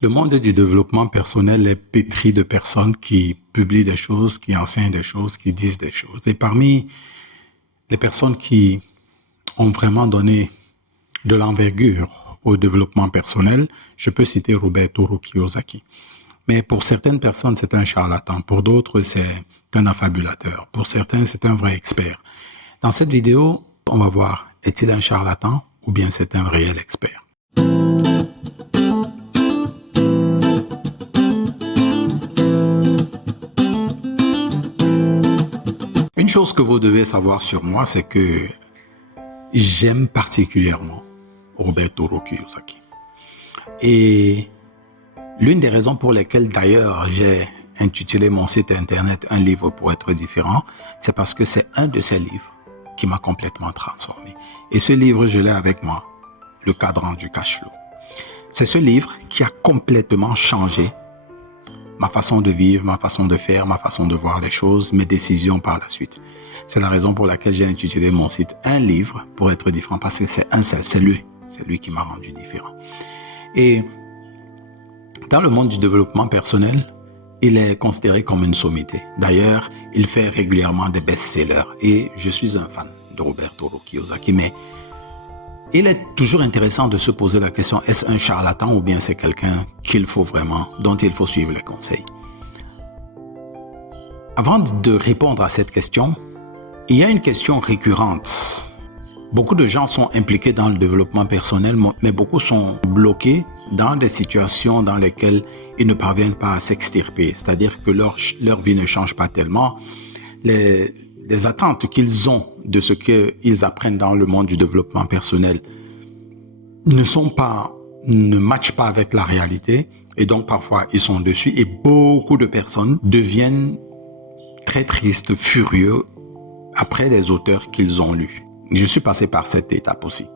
Le monde du développement personnel est pétri de personnes qui publient des choses, qui enseignent des choses, qui disent des choses. Et parmi les personnes qui ont vraiment donné de l'envergure au développement personnel, je peux citer Roberto Kiyosaki. Mais pour certaines personnes, c'est un charlatan. Pour d'autres, c'est un affabulateur. Pour certains, c'est un vrai expert. Dans cette vidéo, on va voir, est-il un charlatan ou bien c'est un réel expert? Une chose que vous devez savoir sur moi, c'est que j'aime particulièrement Roberto Kiyosaki. Et l'une des raisons pour lesquelles d'ailleurs j'ai intitulé mon site internet « Un livre pour être différent », c'est parce que c'est un de ces livres qui m'a complètement transformé. Et ce livre, je l'ai avec moi, Le cadran du cash flow. C'est ce livre qui a complètement changé ma façon de vivre, ma façon de faire, ma façon de voir les choses, mes décisions par la suite. C'est la raison pour laquelle j'ai intitulé mon site « Un livre pour être différent » parce que c'est un seul, c'est lui qui m'a rendu différent. Et dans le monde du développement personnel, il est considéré comme une sommité. D'ailleurs, il fait régulièrement des best-sellers et je suis un fan de Roberto Kiyosaki, mais il est toujours intéressant de se poser la question, est-ce un charlatan ou bien c'est quelqu'un qu'il faut vraiment, dont il faut suivre les conseils? Avant de répondre à cette question, il y a une question récurrente. Beaucoup de gens sont impliqués dans le développement personnel, mais beaucoup sont bloqués dans des situations dans lesquelles ils ne parviennent pas à s'extirper. C'est-à-dire que leur vie ne change pas tellement. Les attentes qu'ils ont de ce qu'ils apprennent dans le monde du développement personnel ne matchent pas avec la réalité. Et donc, parfois, ils sont dessus. Et beaucoup de personnes deviennent très tristes, furieux après les auteurs qu'ils ont lus. Je suis passé par cette étape aussi.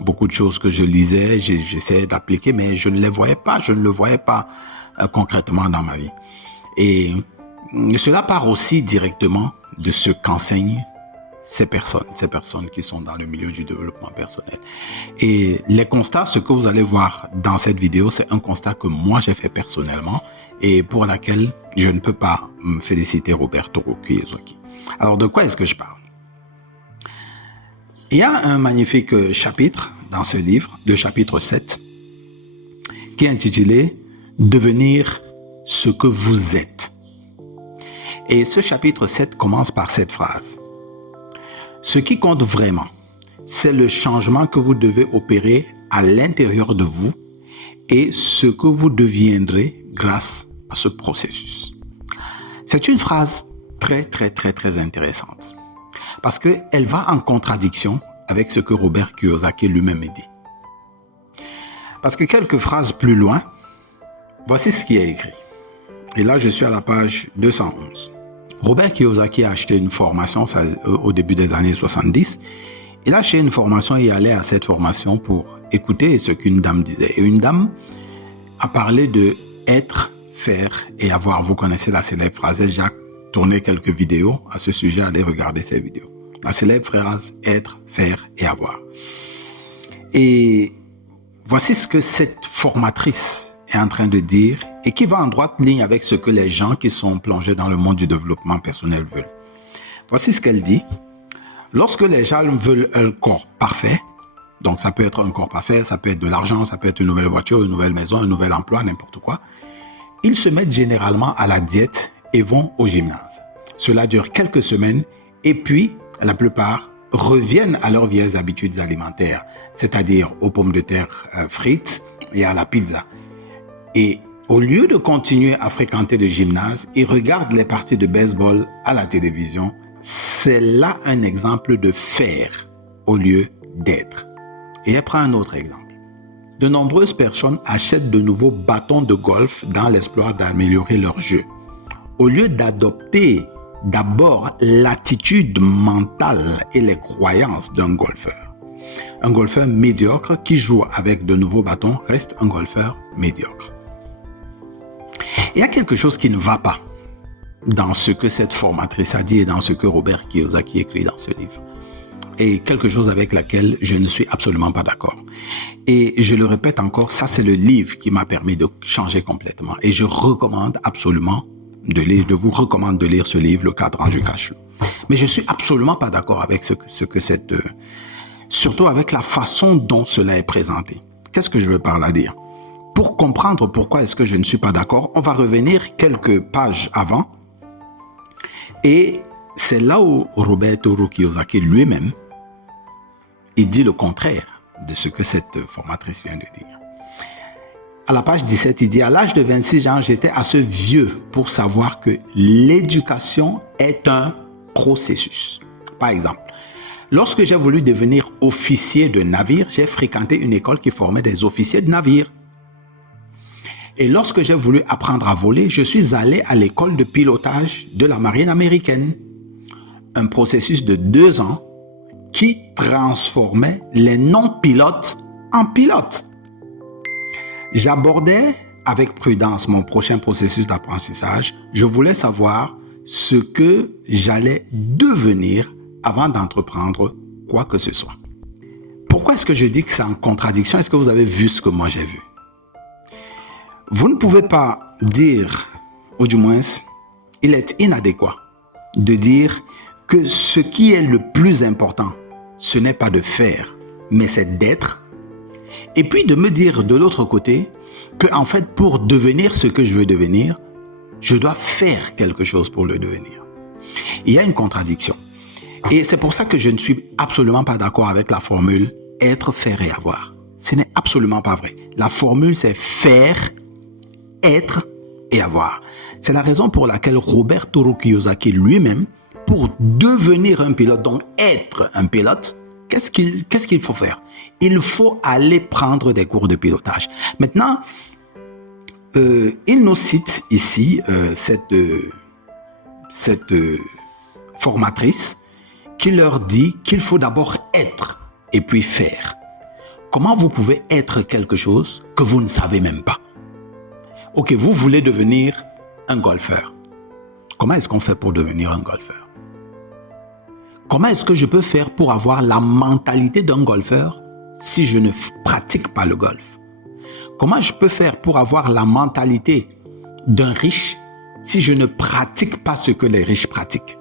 Beaucoup de choses que je lisais, j'essayais d'appliquer, mais je ne les voyais pas, je ne le voyais pas concrètement dans ma vie. Et cela part aussi directement de ce qu'enseignent ces personnes qui sont dans le milieu du développement personnel. Et les constats, ce que vous allez voir dans cette vidéo, c'est un constat que moi j'ai fait personnellement et pour laquelle je ne peux pas me féliciter Roberto Kiyosaki. Alors de quoi est-ce que je parle? Il y a un magnifique chapitre dans ce livre, le chapitre 7, qui est intitulé « Devenir ce que vous êtes ». Et ce chapitre 7 commence par cette phrase. « Ce qui compte vraiment, c'est le changement que vous devez opérer à l'intérieur de vous et ce que vous deviendrez grâce à ce processus. » C'est une phrase très intéressante parce qu'elle va en contradiction avec ce que Robert Kiyosaki lui-même dit. Parce que quelques phrases plus loin, voici ce qui est écrit. Et là, je suis à la page 211. Robert Kiyosaki a acheté une formation au début des années 70. Il a acheté une formation et allait à cette formation pour écouter ce qu'une dame disait. Et une dame a parlé de être, faire et avoir. Vous connaissez la célèbre phrase, j'ai tourné quelques vidéos à ce sujet, allez regarder ces vidéos. La célèbre phrase être, faire et avoir. Et voici ce que cette formatrice est en train de dire et qui va en droite ligne avec ce que les gens qui sont plongés dans le monde du développement personnel veulent. Voici ce qu'elle dit. Lorsque les gens veulent un corps parfait, donc ça peut être un corps parfait, ça peut être de l'argent, ça peut être une nouvelle voiture, une nouvelle maison, un nouvel emploi, n'importe quoi, ils se mettent généralement à la diète et vont au gymnase. Cela dure quelques semaines et puis la plupart reviennent à leurs vieilles habitudes alimentaires, c'est-à-dire aux pommes de terre frites et à la pizza. Et au lieu de continuer à fréquenter le gymnase, ils regardent les parties de baseball à la télévision. C'est là un exemple de faire au lieu d'être. Et elle prend un autre exemple. De nombreuses personnes achètent de nouveaux bâtons de golf dans l'espoir d'améliorer leur jeu. Au lieu d'adopter d'abord l'attitude mentale et les croyances d'un golfeur. Un golfeur médiocre qui joue avec de nouveaux bâtons reste un golfeur médiocre. Il y a quelque chose qui ne va pas dans ce que cette formatrice a dit et dans ce que Robert Kiyosaki écrit dans ce livre. est quelque chose avec laquelle je ne suis absolument pas d'accord. Et je le répète encore, ça c'est le livre qui m'a permis de changer complètement. Et je recommande absolument je vous recommande de lire ce livre, Le Cadran du Cash Flow. Mais je suis absolument pas d'accord avec surtout avec la façon dont cela est présenté. Qu'est-ce que je veux par là dire? Pour comprendre pourquoi est-ce que je ne suis pas d'accord, on va revenir quelques pages avant. Et c'est là où Roberto Kiyosaki lui-même, il dit le contraire de ce que cette formatrice vient de dire. À la page 17, il dit « À l'âge de 26 ans, j'étais assez vieux pour savoir que l'éducation est un processus. » Par exemple, lorsque j'ai voulu devenir officier de navire, j'ai fréquenté une école qui formait des officiers de navire. Et lorsque j'ai voulu apprendre à voler, je suis allé à l'école de pilotage de la marine américaine. Un processus de 2 ans qui transformait les non-pilotes en pilotes. J'abordais avec prudence mon prochain processus d'apprentissage. Je voulais savoir ce que j'allais devenir avant d'entreprendre quoi que ce soit. Pourquoi est-ce que je dis que c'est en contradiction? Est-ce que vous avez vu ce que moi j'ai vu? Vous ne pouvez pas dire, ou du moins, il est inadéquat de dire que ce qui est le plus important, ce n'est pas de faire, mais c'est d'être. Et puis de me dire de l'autre côté que en fait, pour devenir ce que je veux devenir, je dois faire quelque chose pour le devenir. Il y a une contradiction. Et c'est pour ça que je ne suis absolument pas d'accord avec la formule « être, faire et avoir ». Ce n'est absolument pas vrai. La formule, c'est faire, être et avoir. C'est la raison pour laquelle Roberto Kiyosaki lui-même, pour devenir un pilote, donc être un pilote, qu'est-ce qu'il faut faire? Il faut aller prendre des cours de pilotage. Maintenant, il nous cite ici cette formatrice qui leur dit qu'il faut d'abord être et puis faire. Comment vous pouvez être quelque chose que vous ne savez même pas? Ok, vous voulez devenir un golfeur. Comment est-ce qu'on fait pour devenir un golfeur? Comment est-ce que je peux faire pour avoir la mentalité d'un golfeur si je ne pratique pas le golf? Comment je peux faire pour avoir la mentalité d'un riche si je ne pratique pas ce que les riches pratiquent?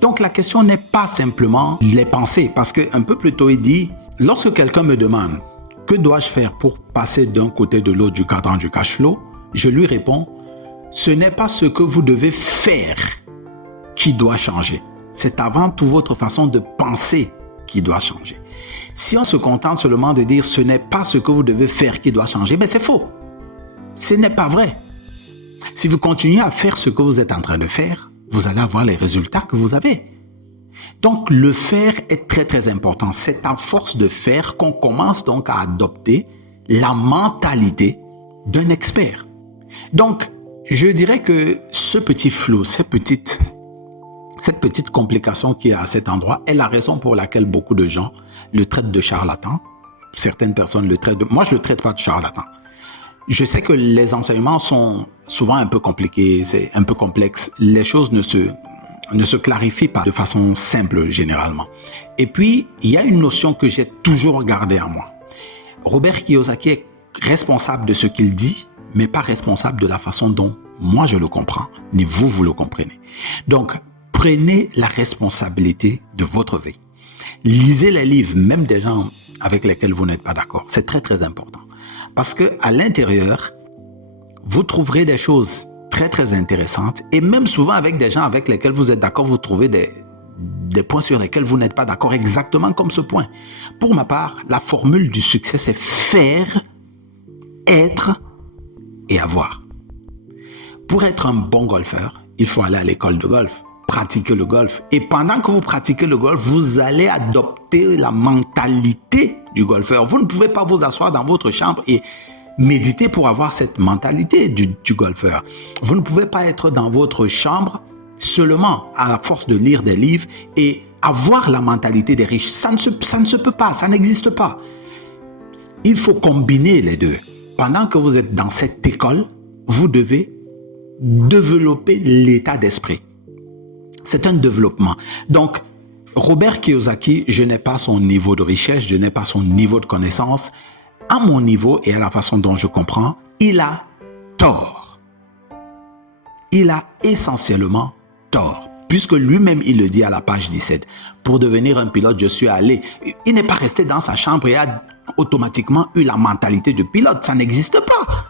Donc la question n'est pas simplement les pensées, parce qu'un peu plus tôt il dit, lorsque quelqu'un me demande que dois-je faire pour passer d'un côté de l'autre du cadran du cash flow, je lui réponds, ce n'est pas ce que vous devez faire qui doit changer. C'est avant tout votre façon de penser qui doit changer. Si on se contente seulement de dire ce n'est pas ce que vous devez faire qui doit changer, ben c'est faux. Ce n'est pas vrai. Si vous continuez à faire ce que vous êtes en train de faire, vous allez avoir les résultats que vous avez. Donc le faire est très très important. C'est à force de faire qu'on commence donc à adopter la mentalité d'un expert. Donc je dirais que ce petit flou, cette petite complication qu'il y a à cet endroit est la raison pour laquelle beaucoup de gens le traitent de charlatan. Certaines personnes le traitent de... Moi, je ne le traite pas de charlatan. Je sais que les enseignements sont souvent un peu compliqués, c'est un peu complexe. Les choses ne se clarifient pas de façon simple généralement. Et puis, il y a une notion que j'ai toujours gardée en moi. Robert Kiyosaki est responsable de ce qu'il dit, mais pas responsable de la façon dont moi je le comprends, ni vous le comprenez. Donc, prenez la responsabilité de votre vie. Lisez les livres, même des gens avec lesquels vous n'êtes pas d'accord. C'est très, très important. Parce qu'à l'intérieur, vous trouverez des choses très, très intéressantes. Et même souvent avec des gens avec lesquels vous êtes d'accord, vous trouvez des points sur lesquels vous n'êtes pas d'accord exactement comme ce point. Pour ma part, la formule du succès, c'est faire, être et avoir. Pour être un bon golfeur, il faut aller à l'école de golf. Pratiquer le golf. Et pendant que vous pratiquez le golf, vous allez adopter la mentalité du golfeur. Vous ne pouvez pas vous asseoir dans votre chambre et méditer pour avoir cette mentalité du golfeur. Vous ne pouvez pas être dans votre chambre seulement à la force de lire des livres et avoir la mentalité des riches. Ça ne se peut pas, ça n'existe pas. Il faut combiner les deux. Pendant que vous êtes dans cette école, vous devez développer l'état d'esprit. C'est un développement. Donc, Robert Kiyosaki, je n'ai pas son niveau de richesse, je n'ai pas son niveau de connaissance. À mon niveau et à la façon dont je comprends, il a tort. Il a essentiellement tort. Puisque lui-même, il le dit à la page 17. Pour devenir un pilote, je suis allé. Il n'est pas resté dans sa chambre et a automatiquement eu la mentalité de pilote. Ça n'existe pas.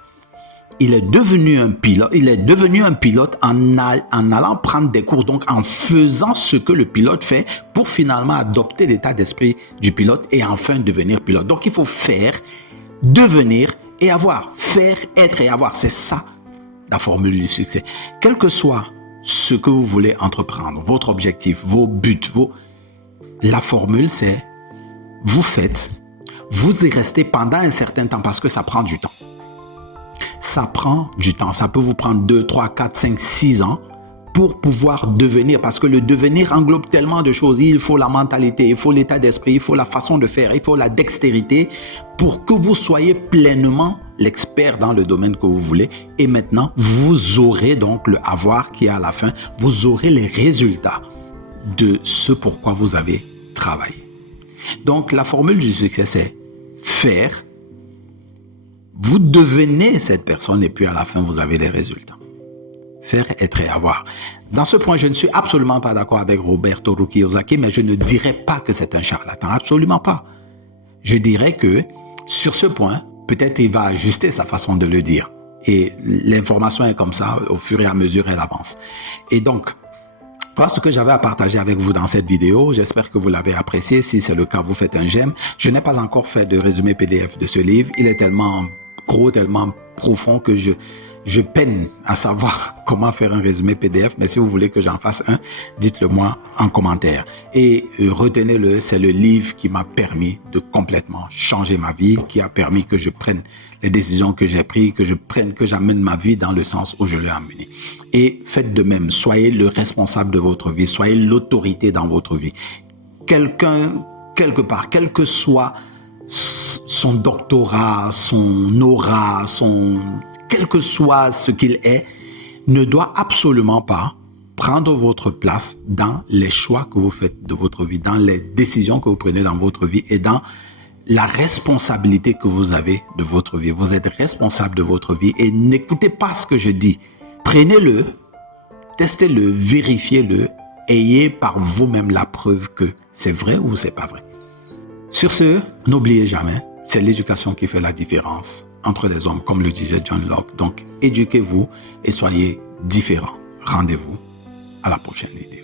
Il est devenu un pilote en allant prendre des cours, donc en faisant ce que le pilote fait pour finalement adopter l'état d'esprit du pilote et enfin devenir pilote. Donc il faut faire, devenir et avoir. Faire, être et avoir. C'est ça la formule du succès. Quel que soit ce que vous voulez entreprendre, votre objectif, vos buts, la formule c'est vous faites, vous y restez pendant un certain temps parce que ça prend du temps. Ça prend du temps. Ça peut vous prendre 2, 3, 4, 5, 6 ans pour pouvoir devenir. Parce que le devenir englobe tellement de choses. Il faut la mentalité, il faut l'état d'esprit, il faut la façon de faire, il faut la dextérité pour que vous soyez pleinement l'expert dans le domaine que vous voulez. Et maintenant, vous aurez donc le avoir qui est à la fin. Vous aurez les résultats de ce pourquoi vous avez travaillé. Donc, la formule du succès, c'est faire. Vous devenez cette personne et puis à la fin, vous avez les résultats. Faire, être et avoir. Dans ce point, je ne suis absolument pas d'accord avec Roberto Kiyosaki, mais je ne dirais pas que c'est un charlatan. Absolument pas. Je dirais que sur ce point, peut-être il va ajuster sa façon de le dire. Et l'information est comme ça, au fur et à mesure, elle avance. Et donc, voilà ce que j'avais à partager avec vous dans cette vidéo. J'espère que vous l'avez apprécié. Si c'est le cas, vous faites un j'aime. Je n'ai pas encore fait de résumé PDF de ce livre. Il est tellement gros, tellement profond que je peine à savoir comment faire un résumé PDF. Mais si vous voulez que j'en fasse un, dites-le moi en commentaire. Et retenez-le, c'est le livre qui m'a permis de complètement changer ma vie, qui a permis que je prenne les décisions que j'ai prises, que j'amène ma vie dans le sens où je l'ai amené. Et faites de même, soyez le responsable de votre vie, soyez l'autorité dans votre vie. Quelqu'un, quelque part, quel que soit son doctorat, son aura, quel que soit ce qu'il est, ne doit absolument pas prendre votre place dans les choix que vous faites de votre vie, dans les décisions que vous prenez dans votre vie et dans la responsabilité que vous avez de votre vie. Vous êtes responsable de votre vie et n'écoutez pas ce que je dis. Prenez-le, testez-le, vérifiez-le, ayez par vous-même la preuve que c'est vrai ou c'est pas vrai. Sur ce, n'oubliez jamais, c'est l'éducation qui fait la différence entre les hommes, comme le disait John Locke. Donc, éduquez-vous et soyez différents. Rendez-vous à la prochaine vidéo.